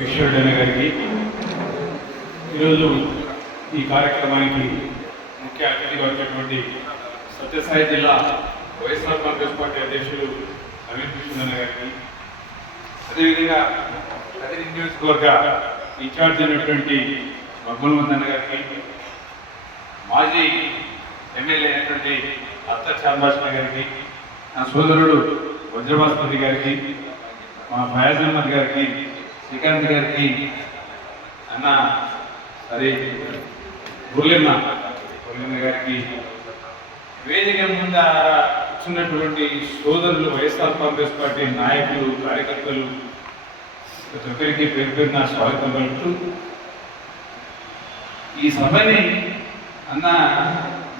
విశ్వనాథ్ గారికి ఈరోజు ఈ కార్యక్రమానికి ముఖ్య అతిథిగా వచ్చినటువంటి సత్యసాయి జిల్లా వైఎస్ఆర్ కాంగ్రెస్ పార్టీ అధ్యక్షులు అమిత్ విశ్వనాథ్ గారికి, అదేవిధంగా కదిరి నియోజకవర్గ ఇన్ఛార్జ్ అయినటువంటి మగ్గుల మందన్న గారికి, మాజీ ఎమ్మెల్యే అయినటువంటి అత్త చాంబాషణ గారికి, నా సోదరుడు వజ్రభాస్పతి గారికి, మా ఫయాజ్ అహ్మద్ గారికి, శ్రీకాంత్ గారికి, అన్న సరే గుర్లెన్న గారికి, వేదిక ముందు కూర్చున్నటువంటి సోదరులు, వైఎస్ఆర్ కాంగ్రెస్ పార్టీ నాయకులు, కార్యకర్తలు, ప్రతి ఒక్కరికి పేరు పేరున స్వాగతం పలుకుతూ, ఈ సభని అన్న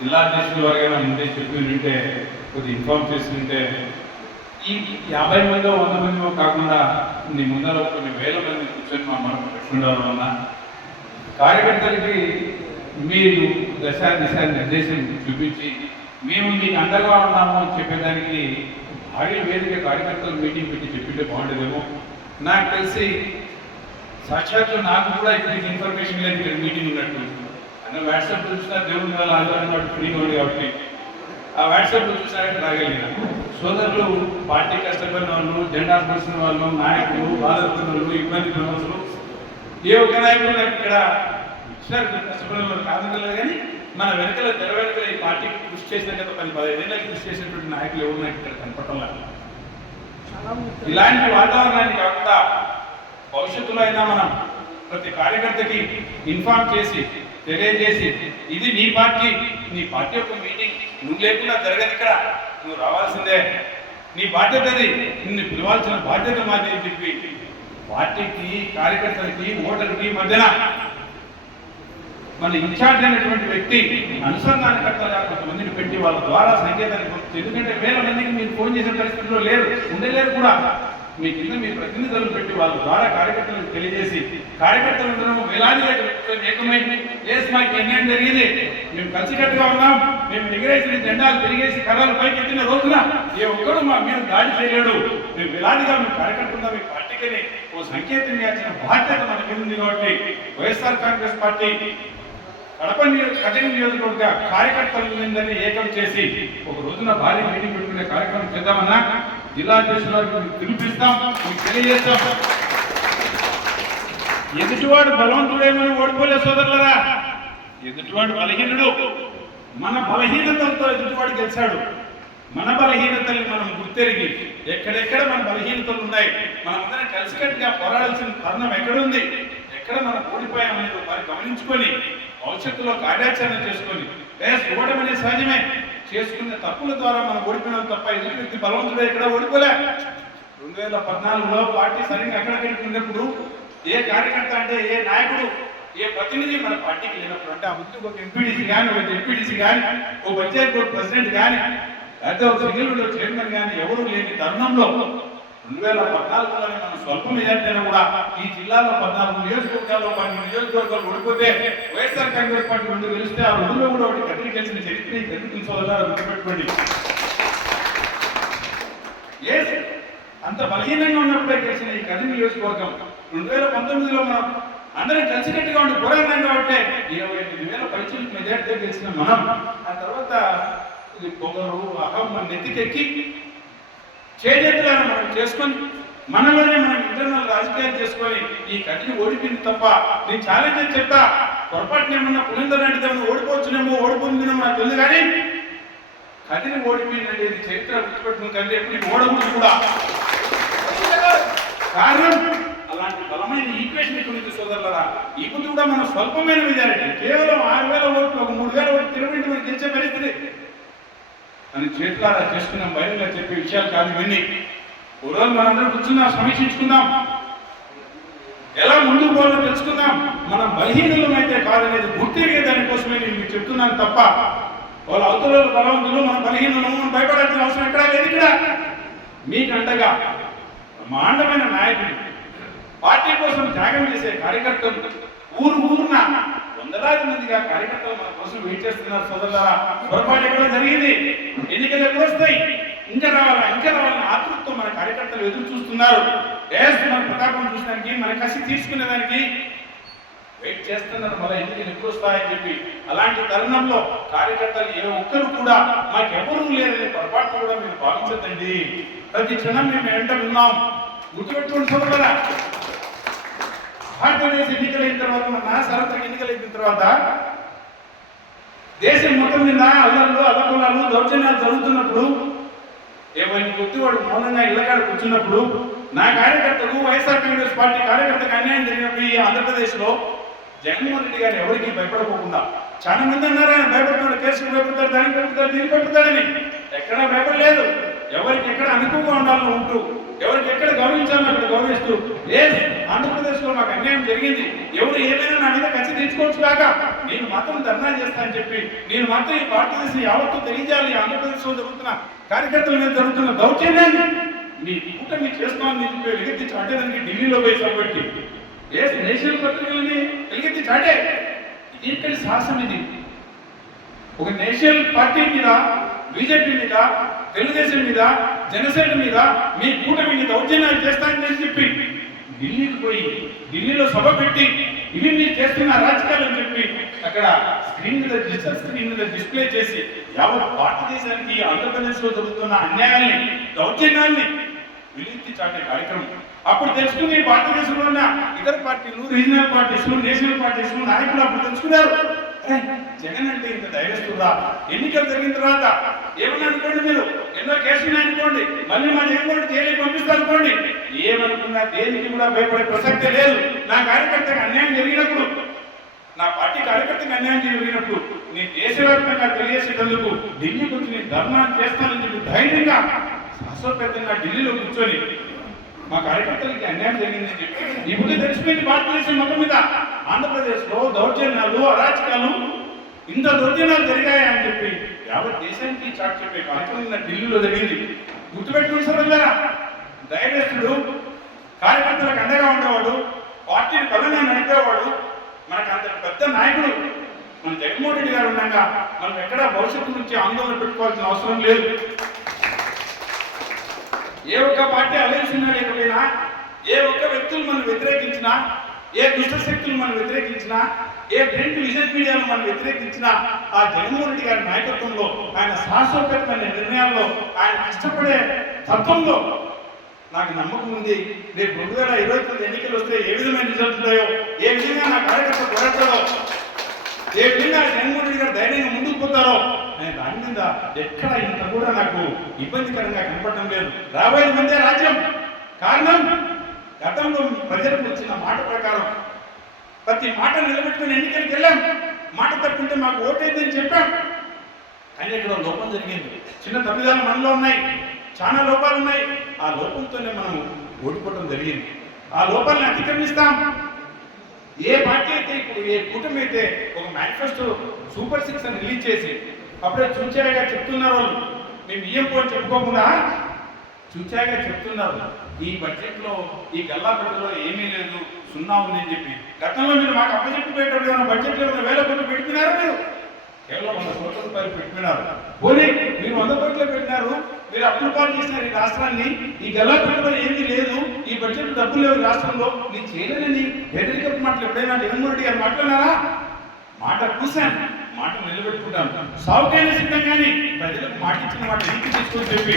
జిల్లా అధ్యక్షుల వారిగా ముందే చెప్పి ఉంటే, కొద్దిగా ఇన్ఫార్మ్ చేసి ఉంటే, ఈ 50 మందో 100 మందిలో కాకుండా నీ ముందర కొన్ని వేల మంది కూర్చొని మా మనకు పెట్టుకుంటారు అన్న కార్యకర్తలకి మీరు దశ నిర్దేశం చూపించి మేము మీకు అండగా ఉన్నాము అని చెప్పేదానికి భారీ వేదిక కార్యకర్తలు మీటింగ్ పెట్టి చెప్పింటే బాగుండేదేమో. నాకు తెలిసి సాక్షాత్తు నాకు కూడా ఇప్పుడు ఇన్ఫర్మేషన్ లేదు ఇక్కడ మీటింగ్ ఉన్నట్టు. అన్న వాట్సాప్ చూసినా దేవుని వల్ల ఆధారంగా ఫ్రీగా ఉంది కాబట్టి ఆ వాట్సాప్లో చూసారంటే రాగలిగిన సోదరులు, పార్టీ కష్టపడిన వాళ్ళు, జెండా పడిసిన వాళ్ళు, నాయకులు, బాధపడిన వాళ్ళు, ఇబ్బంది పడిన వాళ్ళు, ఏ ఒక్క నాయకులు నాకు ఇక్కడ ఇచ్చినారు. కష్టపడిన వాళ్ళు కాదనలేదు, కానీ మన వెనకల తెర వెనకల ఈ పార్టీకి కృషి చేసిన గత 10-15 ఏళ్ళకి కృషి చేసినటువంటి నాయకులు ఎవరు నాకు ఇక్కడ కనపడటం. ఇలాంటి వాతావరణాన్ని కాకుండా భవిష్యత్తులో అయినా మనం ప్రతి కార్యకర్తకి ఇన్ఫార్మ్ చేసి తెలియజేసి, ఇది నీ పార్టీ యొక్క మీటింగ్, నువ్వు లేకుండా జరగదు, ఇక్కడ నువ్వు రావాల్సిందే, నీ బాధ్యత అది, నిన్ను పిలవాల్సిన బాధ్యత మాది అని చెప్పి పార్టీకి, కార్యకర్తలకి, ఓటర్కి మధ్యన మన ఇన్ఛార్జ్ అయినటువంటి వ్యక్తి అనుసంధానకర్తగా కొంతమందిని పెట్టి వాళ్ళ ద్వారా సంకేతాన్ని పంపించి, ఎందుకంటే వేల మందికి మీరు ఫోన్ చేసే పరిస్థితుల్లో లేరు, ఉండలేరు కూడా, మీ కింద మీ ప్రతినిధులను పెట్టి వాళ్ళ ద్వారా కార్యకర్తలకు తెలియజేసి, కార్యకర్తలందరూ వేలాదిగా ఏకమై మాకు ఎన్నేం జరిగింది, మేము కలిసికట్టుగా ఉన్నాం, మేము ఎగిరేసిన జెండాలు తిరిగేసి కర్రలు పైకి ఎత్తిన రోజున ఏ ఒక్కడు మా మీద దాడి చేయలేడు, మేము వేలాదిగా మేము కార్యకర్తలుగా మీ పార్టీకి ఓ సంకేతం ఇచ్చిన బాధ్యత మన మీద ఉంది. కాబట్టి వైఎస్ఆర్ కాంగ్రెస్ పార్టీ కదిరి నియోజకవర్గ కార్యకర్తలందరినీ ఏకం చేసి ఒక రోజున భారీ మీటింగ్ పెట్టుకునే కార్యక్రమం చేద్దామన్నా జిల్లా అధ్యక్షుల వారికి పిలిపిస్తాం, మీకు తెలియజేస్తాం. ఎదుటివాడు బలవంతుడేమని ఓడిపోలేదు సోదరులరా, ఎదుటివాడు బలహీనుడు. మన బలహీనతలతో ఎదుటివాడు గెలిచాడు. మన బలహీనతల్ని మనం గుర్తెరిగి ఎక్కడెక్కడ మన బలహీనతలు ఉన్నాయి, మనమందరం కలిసికట్టుగా పోరాడాల్సిన తరుణం ఎక్కడుంది, ఎక్కడ మనం ఓడిపోయామనేది మరి గమనించుకొని భవిష్యత్తులో కార్యాచరణ చేసుకొని, ఓటమి అనేది సహజమే, చేసుకునే తప్పుల ద్వారా మనం ఓడిపోయినాం తప్ప ఎదుటి వ్యక్తి బలవంతుడు ఎక్కడ ఓడిపోలే. 2014లో పార్టీ సరిగ్గా ఎక్కడికి ఉన్నప్పుడు ఏ కార్యకర్త అంటే ఏ నాయకుడు, ఏ ప్రతినిధి మన పార్టీకి లేనప్పుడు, అంటే ఆ ముందుకు ఒక ఎంపీడీసీ కానీ, ఒక ఎంపీడీసీ కానీ, ఒక పంచాయతీ బోర్డు ప్రెసిడెంట్ కానీ, లేకపోతే ఒక సింగిల్ విండో చైర్మన్ కానీ ఎవరు లేని తరుణంలో 2014లోనే మనం స్వల్ప మెజార్టీ అయినా కూడా ఈ జిల్లాలో 14 నియోజకవర్గాల్లో 12 నియోజకవర్గాలు ఓడిపోతే వైఎస్ఆర్ కాంగ్రెస్ పార్టీ 2 గెలిస్తే ఆ 2లో కూడా ఒకటి కదిరి గెలిచిన చరిత్ర కదిరి సోదరులారా గుర్తుపెట్టుకోండి. అంత బలహీనంగా ఉన్నప్పుడే గెలిచిన ఈ కదిరి నియోజకవర్గం 2019లో మనం అందరం కలిసికట్టుగా ఉండి పోరాడినాం కాబట్టి 28,000 పైచీలకు మెజార్టీతో గెలిచిన మనం ఆ తర్వాత పొగరు అహం మన నెత్తికెక్కి చేజెత్తులను మనం చేసుకొని మనలోనే మనం ఇంటర్నల్ రాజకీయాలు చేసుకొని ఈ కదిరి ఓడిపోయింది తప్ప, నేను ఛాలెంజ్ చెప్తా, పొరపాటున ఏమన్నా పులిందర్ నాటితే ఓడిపోవచ్చునేమో, ఓడిపోతుందేమో నాకు తెలియదు, కానీ కదిరి ఓడిపోయింది అనేది చరిత్ర గుర్తుపెట్టుకుని కదిరి ఎప్పుడు ఓడకూడదు కూడా. కారణం అలాంటి బలమైన ఈక్వేషన్ ఇక్కడ ఉంది సోదరులరా. ఇప్పుడు కూడా మనం స్వల్పమైన మెజారిటీ, కేవలం 6,000 ఓట్లు, ఒక 3,000 ఓట్లు తిరగబెట్టి మనం గెలిచే పరిస్థితి అని చేతులారా చేసుకున్నాం. బయలుగా చెప్పే విషయాలు కాదు ఇవన్నీ. ఓ రోజు మనందరం కూర్చున్నాం, సమీక్షించుకుందాం, ఎలా ముందుకు పోవాలో తెలుసుకుందాం. మనం బలహీనులమైతే కాదనేది గుర్తిరిగే దానికోసమే నేను మీకు చెప్తున్నాను తప్ప, వాళ్ళ అవతల బలవంతులు, మన బలహీనులు, మనం భయపడాల్సిన అవసరం ఎక్కడా లేదు. ఇక్కడ మీకు అండగా బ్రహ్మాండమైన నాయకులు, పార్టీ కోసం త్యాగం చేసే కార్యకర్తలు, ఊరున వందలాది మందిగా కార్యకర్తలు మన కోసం వెయిట్ చేస్తున్నారు సోదరులారా. పొరపాటు ఎక్కడ జరిగింది, ఎన్నికలు ఎప్పుడు వస్తాయి, ఇంకా రావాలని ఆతృతతో మన కార్యకర్తలు ఎదురు చూస్తున్నారు. మన ప్రతాపం చూసడానికి, మన కసి తీసుకునేదానికి వెయిట్ చేస్తున్నారు. మళ్ళీ ఎన్నికలు ఎప్పుడు వస్తాయని చెప్పి. అలాంటి తరుణంలో కార్యకర్తలు ఏ ఒక్కరు కూడా మాకెవరూ లేరనే పొరపాటు కూడా మీరు భావించద్దండి. ప్రతి క్షణం మేము వెంట ఉన్నాం. గుర్తుపెట్టుకుని సోదరులారా, భారతదేశ ఎన్నికలైన తర్వాత, మన సార్వత్రిక ఎన్నికలైన తర్వాత దేశం మొత్తం మీద అల్లర్లు, అల్లకొల్లాలు, దౌర్జన్యాలు జరుగుతున్నప్పుడు ఎవరిని కొద్దివాడు మౌనంగా ఇళ్ళకాడ కూర్చున్నప్పుడు, నా కార్యకర్తకు, వైఎస్ఆర్ కాంగ్రెస్ పార్టీ కార్యకర్తకు అన్యాయం జరిగినప్పుడు ఈ ఆంధ్రప్రదేశ్లో జగన్మోహన్ రెడ్డి గారు ఎవరికి భయపడకుండా, చాలా మంది అన్నారు ఆయన భయపడతాడు, కేసుకు భయపడతాడు, దానికి భయపడతాడు, దీనికి భయపడతాడని. ఎక్కడా భయపడలేదు. ఎవరికి ఎక్కడ అనుకువగా ఉండాలని ఉంటూ, ఎవరికి ఎక్కడ గౌరవించాలని అక్కడ గౌరవిస్తూ, ఆంధ్రప్రదేశ్లో మాకు అన్యాయం జరిగింది, ఎవరు ఏమైనా నా మీద ఖర్చు తెచ్చుకోవచ్చు కాక నేను మాత్రం ధర్నా చేస్తానని చెప్పి, నేను మాత్రం ఈ భారతదేశం యావత్తు తెలియజేయాలి. ఆంధ్రప్రదేశ్లో జరుగుతున్న కార్యకర్తల మీద జరుగుతున్న దౌర్జన్యాన్ని మీ కూటమి చేస్తామని చెప్పి వెలిగెత్తి చాటే దానికి ఢిల్లీలో పోయి సభపెట్టి నేషనల్ పత్రికలని వెలిగెత్తి చాటే. ఇది ఇక్కడి సాహసం. ఇది ఒక నేషనల్ పార్టీ మీద, బీజేపీ మీద, తెలుగుదేశం మీద, జనసేన మీద మీ కూటమిని దౌర్జన్యాలు చేస్తానని చెప్పి ఢిల్లీకి పోయి, ఢిల్లీలో సభ పెట్టి, ఇవి మీరు చేస్తున్న రాజకీయాలు అని చెప్పి అక్కడ స్క్రీన్ మీద డిస్ప్లే చేసి యావత్ భారతదేశానికి, ఆంధ్రప్రదేశ్లో జరుగుతున్న అన్యాయాన్ని, దౌర్జన్యాన్ని వెలిగెత్తి చాటే కార్యక్రమం. అప్పుడు తెలుసుకుని భారతదేశంలో ఉన్న ఇతర పార్టీలు, రీజనల్ పార్టీస్, నేషనల్ పార్టీస్ నాయకులు అప్పుడు తెలుసుకున్నారు, జగన్ అంటే ఇంత ధైర్యస్తురా. ఎన్నికలు జరిగిన తర్వాత ఏమన్నా అనుకోండి, మీరు ఎన్నో కేసులు అనుకోండి, మళ్ళీ మా జగన్ జైలు పంపిస్తారు అనుకోండి, ఏమనుకున్నా దేనికి కూడా భయపడే ప్రసక్తే లేదు. నా కార్యకర్తకు అన్యాయం జరిగినప్పుడు, నా పార్టీ కార్యకర్తకు అన్యాయం జరిగినప్పుడు నేను దేశవ్యాప్తంగా తెలియజేసేటందుకు ఢిల్లీకి వచ్చి నేను ధర్నా చేస్తానని చెప్పి ధైర్యంగా అసోపేతంగా ఢిల్లీలో కూర్చొని మా కార్యకర్తలకి అన్యాయం జరిగిందని చెప్పి ఇప్పుడు తెలిసిపోయింది. భారతదేశం మొత్తం మీద ఆంధ్రప్రదేశ్లో దౌర్జన్యాలు, అరాచకాలు, ఇంత దౌర్జన్యాలు జరిగాయా అని చెప్పి యావత్ దేశానికి చాటి చెప్పే కార్యక్రమం ఢిల్లీలో జరిగింది. గుర్తుపెట్టుకుని సోదరులారా, ధైర్యస్తుడు, కార్యకర్తలకు అండగా ఉండేవాడు, పార్టీని బలంగా నడిపేవాడు, మనకు అంత పెద్ద నాయకుడు మన జగన్మోహన్ రెడ్డి గారు ఉండగా మనం ఎక్కడా భవిష్యత్తు నుంచి ఆందోళన పెట్టుకోవాల్సిన అవసరం లేదు. ఏ ఒక్క పార్టీ అలయన్స్ ఉన్నా లేకపోయినా, ఏ ఒక్క వ్యక్తులు మనం వ్యతిరేకించినా, ఏ దుష్ట శక్తులు మనం వ్యతిరేకించినా, ఏ ప్రింట్ విజన్ మీడియాను మనం వ్యతిరేకించినా, ఆ జగన్మోహన్ రెడ్డి గారి నాయకత్వంలో, ఆయన సాహసోపేతమైన నిర్ణయాల్లో, ఆయన కష్టపడే తత్వంలో నాకు నమ్మకం ఉంది. రేపు 2029 ఎన్నికలు వస్తే ఏ విధమైన రిజల్ట్ ఉన్నాయో, ఏ విధంగా నా కార్యకర్త పోరాడతారో, ఏ విధంగా జగన్మోహన్ రెడ్డి గారు ధైర్యంగా ముందుకు పోతారో అనే దాని మీద ఎక్కడ ఇంత కూడా నాకు ఇబ్బందికరంగా కనపడటం లేదు. రాబోయే మందే రాజ్యం. కారణం, గతంలో ప్రజలకు వచ్చిన మాట ప్రకారం ప్రతి మాట నిలబెట్టుకుని ఎన్నికలకు వెళ్ళాం. మాట తప్పుంటే మాకు ఓటేదని చెప్పాం. కానీ ఇక్కడ లోపం జరిగింది. చిన్న తప్పిదాలు మనలో ఉన్నాయి, చాలా లోపాలు ఉన్నాయి. ఆ లోపంతోనే మనం ఓడిపోవడం జరిగింది. ఆ లోపాలను అతిక్రమిస్తాం. ఏ పార్టీ అయితే, ఇప్పుడు ఏ కూటమి అయితే ఒక మేనిఫెస్టో సూపర్ 6 అని రిలీజ్ చేసి అప్పుడే చూచాయిగా చెప్తున్నారు వాళ్ళు, మేము ఇయ్యం అని చెప్పుకోకుండా చూచాయిగా చెప్తున్నారు, ఈ బడ్జెట్లో, ఈ గల్లాపెట్టలో ఏమీ లేదు, సున్నా ఉంది అని చెప్పి. గతంలో మీరు మాకు అప్పచెప్పిపోయేటప్పుడు ఏమైనా బడ్జెట్లో ఏమైనా 1000 కోట్లు పెట్టినారా? మీరు కేవలం 100 కోట్ల రూపాయలు పెట్టినారు. పోనీ మీరు 100 కోట్లు పెట్టినారు, మీరు అప్పులు పాలు చేసినారు ఈ రాష్ట్రాన్ని. ఈ గల్లాపెట్టలో ఏమీ లేదు, ఈ బడ్జెట్ డబ్బులు లేవు రాష్ట్రంలో, నీ చేయలేని హెచ్చరికపు మాటలు ఎప్పుడైనా జగన్మోహన్ రెడ్డి గారు మాట్లాడినారా? మాట కూసాను, మాట నిలబెట్టుకుంటాను, సాగుకైనా సిద్ధం. కానీ ప్రజలకు మాట ఇచ్చిన మాట ఇంటికి తీసుకొని చెప్పి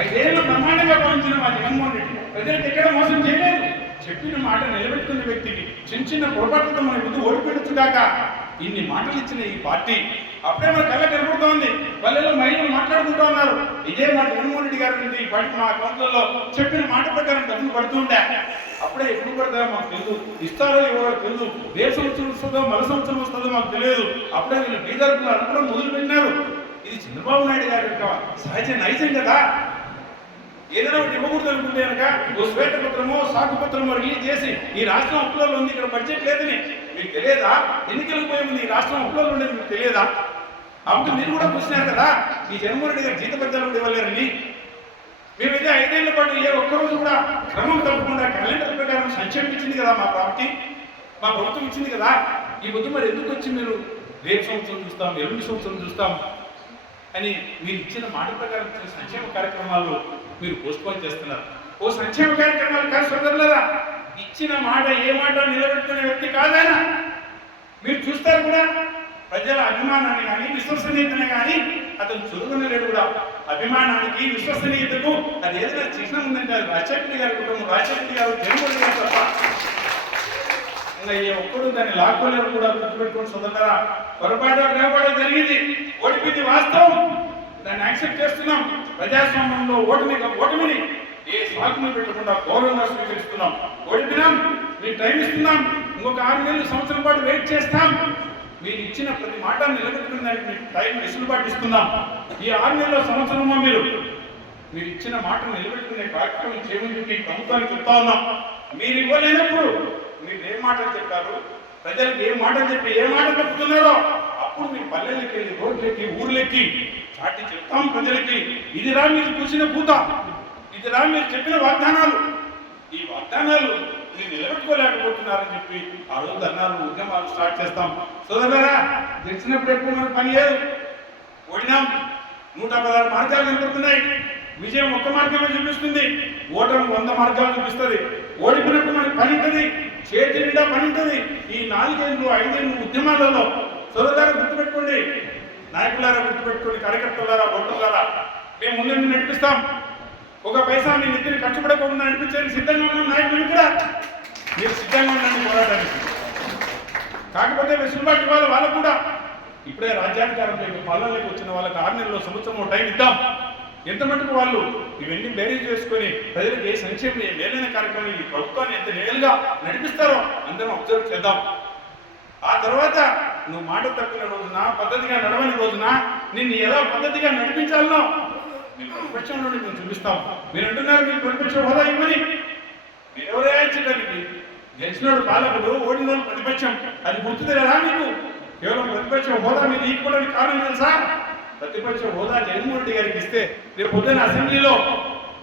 5 ఏళ్ళు బ్రహ్మాండంగా భావించిన మా జగన్మోహన్ రెడ్డి ప్రజలకు ఎక్కడ మోసం చేయలేదు. చెప్పిన మాట నిలబెట్టుకున్న వ్యక్తికి చిన్న చిన్న పొరపాటుతో మన ముందు ఓడిపెట్టచ్చు కాక ఇన్ని మాటలు ఇచ్చిన ఈ పార్టీ అప్పుడే మన కళ్ళ కనబడుతోంది. పల్లెల్లో మహిళలు మాట్లాడుకుంటూ ఉన్నారు, ఇదే మా జగన్మోహన్ రెడ్డి గారి నుంచి ఈ పార్టీ మా అకౌంట్లలో చెప్పిన మాట ప్రకారం డబ్బులు పడుతూ ఉండే. అప్పుడే ఎప్పుడు పడతారో మాకు తెలియదు, ఇస్తారో ఎవరో తెలియదు, ఏ సంవత్సరం వస్తుందో మరో సంవత్సరం వస్తుందో మాకు తెలియదు. అప్పుడే వీళ్ళు బీదర్పులు అనుకోవడం మొదలు పెట్టినారు. ఇది చంద్రబాబు నాయుడు గారి యొక్క సహజ నైజం కదా. ఏదైనా ఒకటి ఇవ్వకూడదు అనుకుంటే కనుక ఓ శ్వేతపత్రమో సాకుపత్రమో రిలీజ్ చేసి ఈ రాష్ట్రం అప్పులలో ఉంది, ఇక్కడ బడ్జెట్ లేదని మీకు తెలియదా? ఎన్నికలకు పోయే ముందు ఈ రాష్ట్రం అప్పులలో ఉండేది మీకు తెలియదా? అప్పుడు మీరు కూడా కూర్చున్నారు కదా, ఈ జగన్మోహన్ రెడ్డి గారు జీతపత్యాలు కూడా ఇవ్వలేరని. మేమైతే 5 ఏళ్ల పాటు ఏ ఒక్కరోజు కూడా క్రమం తప్పకుండా క్యాలెండర్ ప్రకారం సంక్షేమం ఇచ్చింది కదా మా పార్టీ, మా ప్రభుత్వం ఇచ్చింది కదా. ఈ పొద్దు మరి ఎందుకు వచ్చి మీరు రేపు సంవత్సరం చూస్తాం, ఎల్లుండి సంవత్సరం చూస్తాం అని మీరు ఇచ్చిన మాట ప్రకారం సంక్షేమ కార్యక్రమాల్లో మీరు పోస్ట్పోన్ చేస్తున్నారు. ఓ సంక్షేమ కార్యక్రమాలు కాదు సోదరులరా. ఇచ్చిన మాట ఏ మాట నిలబెట్టుకునే వ్యక్తి కాదైనా. మీరు చూస్తారు కూడా ప్రజల అభిమానాన్ని కానీ విశ్వసనీయతని కానీ అతను చురుకునలేడు కూడా. అభిమానానికి విశ్వసనీయతకు అది ఏదైనా చిహ్నం ఉందంటే అది రాజశేఖర గారి కుటుంబం, రాజశేఖర గారు, జగన్మోహన్ గారు తప్ప ఇంకా ఏ ఒక్కడు దాన్ని లాక్కోలేరు కూడా. గుర్తుపెట్టుకుని సోదరులరా, పొరపాటు జరిగింది, ఓడిపోయింది వాస్తవం, దాన్ని యాక్సెప్ట్ చేస్తున్నాం. ప్రజాస్వామ్యంలో ఓటమిని ఏ సాకును పెట్టకుండా గౌరవంగా స్వీకరిస్తున్నాం. ఓడిపోయినాం, మీకు టైం ఇస్తున్నాం, ఇంకొక 6 నెలలు సంవత్సరం పాటు వెయిట్ చేస్తాం. మీరు ఇచ్చిన ప్రతి మాట నిలబెట్టుకున్న దానికి మీకు టైం వెసులుబాటు ఇస్తున్నాం. ఈ 6 నెలల సంవత్సరంలో మీరు ఇచ్చిన మాటను నిలబెట్టుకునే కార్యక్రమం చేయమని చెప్పి ప్రభుత్వానికి చెప్తా ఉన్నాం. మీరు ఇవ్వలేనప్పుడు మీరు ఏ మాటలు చెప్పారు, ప్రజలకు ఏ మాటలు చెప్పి ఏ మాట చెప్తున్నారో అప్పుడు మీ పల్లెలకి వెళ్ళి, రోడ్లెక్కి, ఊర్లెక్కి చాటి చెప్తాం ప్రజలకి. ఇదిరా మీరు చూసిన పూత, ఇదిరా మీరు చెప్పిన వాగ్దానాలు. ఈ వాగ్దానాలు మీరు నిలబెట్టుకోలేకపోతున్నారని చెప్పి ఆ రోజు ధర్నాలు, ఉద్యమాలు స్టార్ట్ చేస్తాం. సోదరులారా, గెలిచినప్పుడు ఎక్కువ మనకు పని లేదు. ఓడినాం, 116 మార్గాలు కనపడుతున్నాయి. విజయం ఒక్క మార్గమే చూపిస్తుంది, ఓటమి 100 మార్గాలు చూపిస్తుంది. ఓడిపోయినప్పుడు మనకు పని ఉంటుంది, చేతి నిండా పని ఉంటుంది. ఈ 4 ఏళ్ళు 5 ఏళ్ళు ఉద్యమాలలో సోదరులారా గుర్తుపెట్టుకోండి, నాయకులారా గుర్తుపెట్టుకోండి, కార్యకర్తలారా, ఓటర్లారా, మేము ముందు నడిపిస్తాం. ఒక పైసా మీ నెత్తిని ఖర్చుపడకుండా నడిపించేది సిద్ధంగా ఉన్నాం. నాయకులు కూడా మీరు సిద్ధంగా ఉండండి పోరాటానికి. కాకపోతే వెసులుబాటు ఇవ్వాలి వాళ్ళకు కూడా. ఇప్పుడే రాజ్యాధికారంలోకి పాలనలోకి వచ్చిన వాళ్ళకి 6 నెలల్లో సంవత్సరం టైం ఇద్దాం. ఎంత మటుకు వాళ్ళు ఇవన్నీ బేరీజ్ చేసుకొని ప్రజలకు ఏ సంక్షేమ మేలైన కార్యక్రమం ఈ ప్రభుత్వాన్ని ఎంత నేలుగా నడిపిస్తారో అందరం అబ్జర్వ్ చేద్దాం. ఆ తర్వాత నువ్వు మాట తప్పిన రోజున, పద్ధతిగా నడవని రోజున నిన్ను ఎలా పద్ధతిగా నడిపించాలనో మీ ప్రతిపక్షంలో మేము చూపిస్తాం. మీరు అంటున్నారు మీకు ప్రతిపక్ష హోదా ఇవ్వని, మీరు ఎవరే ఇచ్చడానికి? గెలిచినోడు పాలకుడు, ఓడినోడు ప్రతిపక్షం. అది గుర్తులేదా మీకు? కేవలం ప్రతిపక్ష హోదా మీరు ఈక్వడానికి కారణం తెలుసా? ప్రతిపక్ష హోదా జగన్మోహన్ రెడ్డి గారికి ఇస్తే రేపు పొద్దున్న అసెంబ్లీలో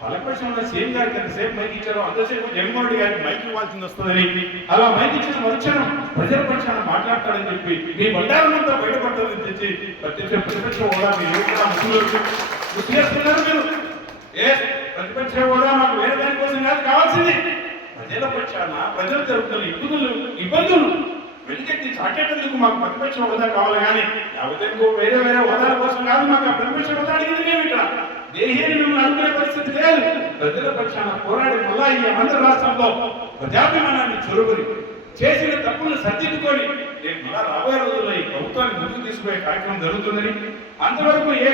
పాలకపక్షంలో సీఎం గారికి ఎంతసేపు మైక్ ఇచ్చారో అంతసేపు జగన్మోహన్ రెడ్డి గారికి మైక్ ఇవ్వాల్సింది వస్తుందని, అలా మైక్ ఇచ్చిన మరుక్షణం ప్రజల పక్షాన మాట్లాడతాడని చెప్పి మీ బండారంతా బయటపడతారని తెచ్చి ప్రతిపక్ష హోదా మీరు గుర్తు చేస్తున్నారు. మీరు ప్రతిపక్ష హోదా మాకు వేరే దానికోసం కాదు కావాల్సింది, ప్రజల పక్షాన ప్రజలు జరుగుతున్న ఇబ్బందులు వెలికెత్తి చాటేటందుకు మాకు ప్రతిపక్ష హోదా కావాలి. కానీ వేరే హోదాల కోసం కాదు. మాకు ప్రతిపక్ష హోదా అడిగింది మేము ఇక్కడ దేహేని మిమ్మల్ని అనుకునే పరిస్థితి లేదు. ప్రజల పక్షాన పోరాడి మళ్ళా ఈ ఆంధ్ర రాష్ట్రంలో ప్రజాభిమానాన్ని చొరుగుని చేసిన తప్పులను సర్దిద్దుకొని రేపు మళ్ళా రాబోయే రోజుల్లో ఈ ప్రభుత్వాన్ని ముందుకు తీసుకుపోయే కార్యక్రమం జరుగుతుందని, అంతవరకు ఏ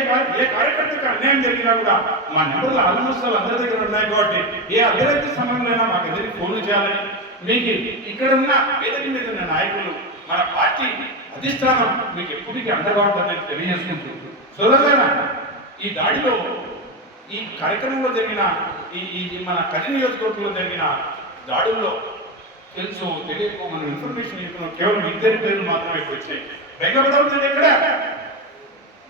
కార్యకర్తకు అన్యాయం జరిగినా కూడా మా నెంబర్లు ఆల్మోస్ట్ అందరి దగ్గర ఉన్నాయి కాబట్టి ఏ అభ్యర్థి సమయంలో మాకు అందరికీ ఫోన్లు చేయాలని, మీకు ఇక్కడ ఉన్న వేదిక మీద ఉన్న నాయకులు, మన పార్టీ అధిష్టానం మీకు ఎప్పటికీ అండగా ఉంటుందని తెలియజేసుకుంటూ, సోదరులారా ఈ దాడిలో ఈ కార్యక్రమంలో జరిగిన ఈ మన కది నియోజకవర్గంలో జరిగిన దాడుల్లో తెలుసు తెలియకు మనం ఇన్ఫర్మేషన్ ఇస్తున్నాం. కేవలం 2 పేర్లు మాత్రమే వచ్చాయి. భయపడవుతుంది ఎక్కడ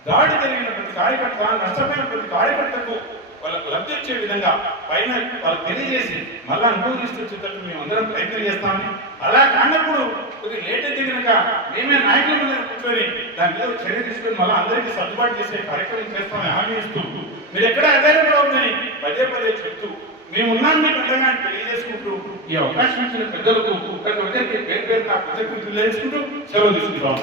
దాడి జరిగిన ప్రతి కార్యకర్త, నష్టమైన ప్రతి కార్యకర్తకు వాళ్ళకు లబ్ధి వచ్చే విధంగా పైన వాళ్ళకి తెలియజేసి మళ్ళా అనుభవం తీసుకొచ్చేటట్టు మేము అందరం ప్రయత్నం చేస్తామని, అలా కానప్పుడు కొద్దిగా లేట్ అయితే కనుక మేమే నాయకుల మీద కూర్చొని దాని మీద చర్య తీసుకొని మళ్ళీ అందరికీ సర్దుబాటు చేసే కార్యక్రమం చేస్తామని హామీ ఇస్తూ, మీరు ఎక్కడ అధైర్యంలో ఉందని పదే చెప్తూ మేము ఉన్నాం మీకు అండగా తెలియజేసుకుంటూ ఈ అవకాశం ఇచ్చిన పెద్దలకు పేరు నా కృతజ్ఞతలు తెలియజేసుకుంటూ సెలవు తీసుకుంటాము.